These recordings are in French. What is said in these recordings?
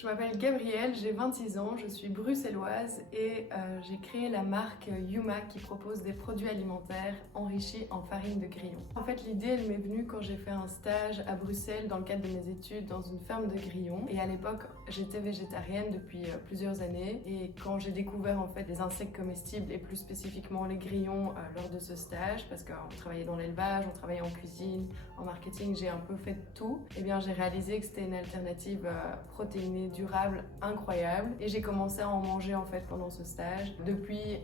Je m'appelle Gabrielle, j'ai 26 ans, je suis bruxelloise et j'ai créé la marque Yuma qui propose des produits alimentaires enrichis en farine de grillons. En fait, l'idée elle m'est venue quand j'ai fait un stage à Bruxelles dans le cadre de mes études dans une ferme de grillons. Et à l'époque, j'étais végétarienne depuis plusieurs années et quand j'ai découvert en fait les insectes comestibles et plus spécifiquement les grillons lors de ce stage, parce qu'on travaillait dans l'élevage, on travaillait en cuisine, en marketing, j'ai un peu fait de tout, et bien j'ai réalisé que c'était une alternative protéinée durable incroyable et j'ai commencé à en manger en fait pendant ce stage. Depuis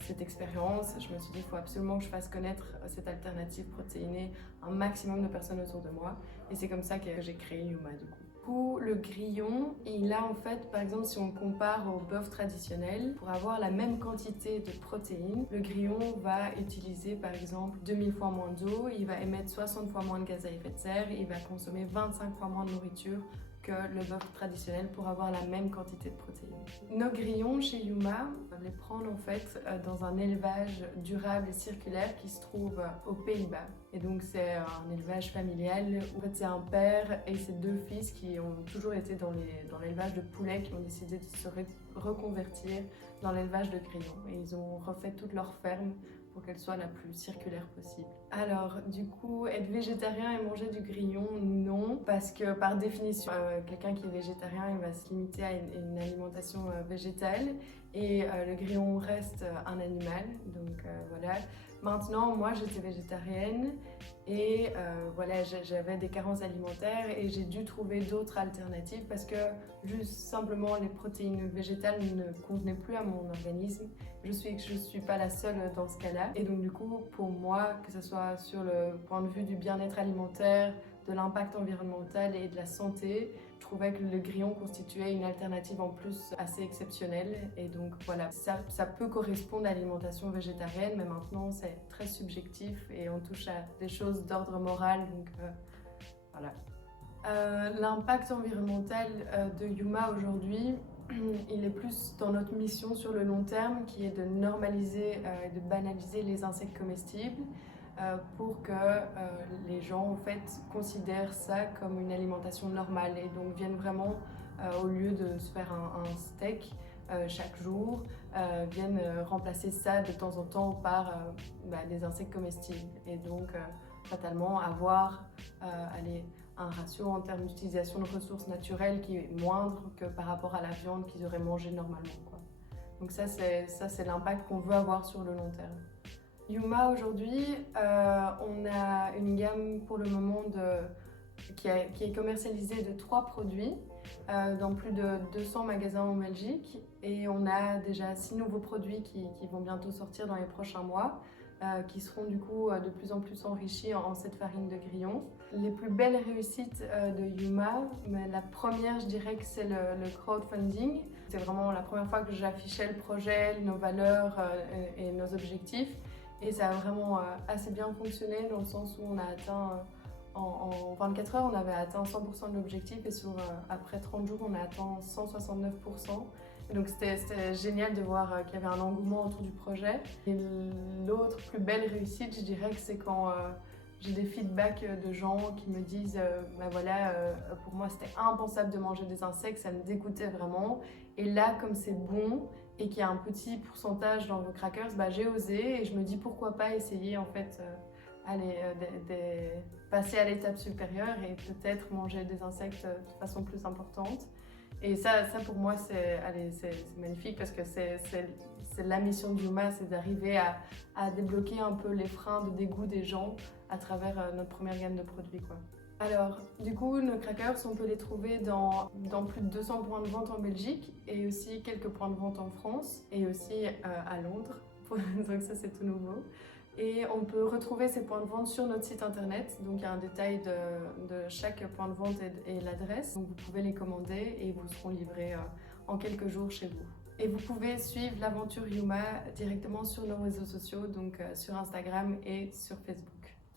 cette expérience, je me suis dit il faut absolument que je fasse connaître cette alternative protéinée à un maximum de personnes autour de moi et c'est comme ça que j'ai créé Yuma du coup. Le grillon, il a en fait, par exemple si on compare au bœuf traditionnel, pour avoir la même quantité de protéines, le grillon va utiliser par exemple 2000 fois moins d'eau, il va émettre 60 fois moins de gaz à effet de serre, il va consommer 25 fois moins de nourriture que le bœuf traditionnel pour avoir la même quantité de protéines. Nos grillons chez Yuma, on les prend en fait dans un élevage durable et circulaire qui se trouve aux Pays-Bas. Et donc c'est un élevage familial. En fait c'est un père et ses deux fils qui ont toujours été dans l'élevage de poulets qui ont décidé de se reconvertir dans l'élevage de grillons. Et ils ont refait toute leur ferme pour qu'elle soit la plus circulaire possible. Alors du coup, être végétarien et manger du grillon, non, parce que par définition, quelqu'un qui est végétarien, il va se limiter à une alimentation végétale et le grillon reste un animal, donc voilà. Maintenant, moi j'étais végétarienne et voilà, j'avais des carences alimentaires et j'ai dû trouver d'autres alternatives parce que juste simplement les protéines végétales ne convenaient plus à mon organisme. Je suis pas la seule dans ce cas-là et donc du coup pour moi, que ce soit sur le point de vue du bien-être alimentaire, de l'impact environnemental et de la santé, je trouvais que le grillon constituait une alternative en plus assez exceptionnelle et donc voilà, ça peut correspondre à l'alimentation végétarienne mais maintenant c'est très subjectif et on touche à des choses d'ordre moral donc voilà. L'impact environnemental de Yuma aujourd'hui, il est plus dans notre mission sur le long terme qui est de normaliser et de banaliser les insectes comestibles pour que les gens en fait considèrent ça comme une alimentation normale et donc viennent vraiment au lieu de se faire un steak chaque jour, viennent remplacer ça de temps en temps par des insectes comestibles et donc fatalement avoir un ratio en termes d'utilisation de ressources naturelles qui est moindre que par rapport à la viande qu'ils auraient mangé normalement, quoi. Donc ça c'est l'impact qu'on veut avoir sur le long terme. Yuma aujourd'hui, on a une gamme pour le moment qui est commercialisée de 3 produits dans plus de 200 magasins en Belgique et on a déjà 6 nouveaux produits qui vont bientôt sortir dans les prochains mois. Qui seront du coup de plus en plus enrichis en cette farine de grillon. Les plus belles réussites de Yuma, mais la première je dirais que c'est le crowdfunding. C'est vraiment la première fois que j'affichais le projet, nos valeurs et nos objectifs et ça a vraiment assez bien fonctionné dans le sens où on a atteint en 24 heures on avait atteint 100% de l'objectif et après 30 jours on a atteint 169%. Donc c'était génial de voir qu'il y avait un engouement autour du projet. Et l'autre plus belle réussite, je dirais que c'est quand j'ai des feedbacks de gens qui me disent pour moi c'était impensable de manger des insectes, ça me dégoûtait vraiment. Et là, comme c'est bon et qu'il y a un petit pourcentage dans vos crackers, j'ai osé et je me dis pourquoi pas essayer en fait passer à l'étape supérieure et peut-être manger des insectes de façon plus importante. Et ça pour moi, c'est magnifique parce que c'est la mission de Yuma, c'est d'arriver à débloquer un peu les freins de dégoût des gens à travers notre première gamme de produits, quoi. Alors, du coup, nos crackers, on peut les trouver dans plus de 200 points de vente en Belgique et aussi quelques points de vente en France et aussi à Londres. Donc ça, c'est tout nouveau. Et on peut retrouver ces points de vente sur notre site internet, donc il y a un détail de chaque point de vente et l'adresse, donc vous pouvez les commander et ils vous seront livrés en quelques jours chez vous. Et vous pouvez suivre l'aventure Yuma directement sur nos réseaux sociaux, donc sur Instagram et sur Facebook.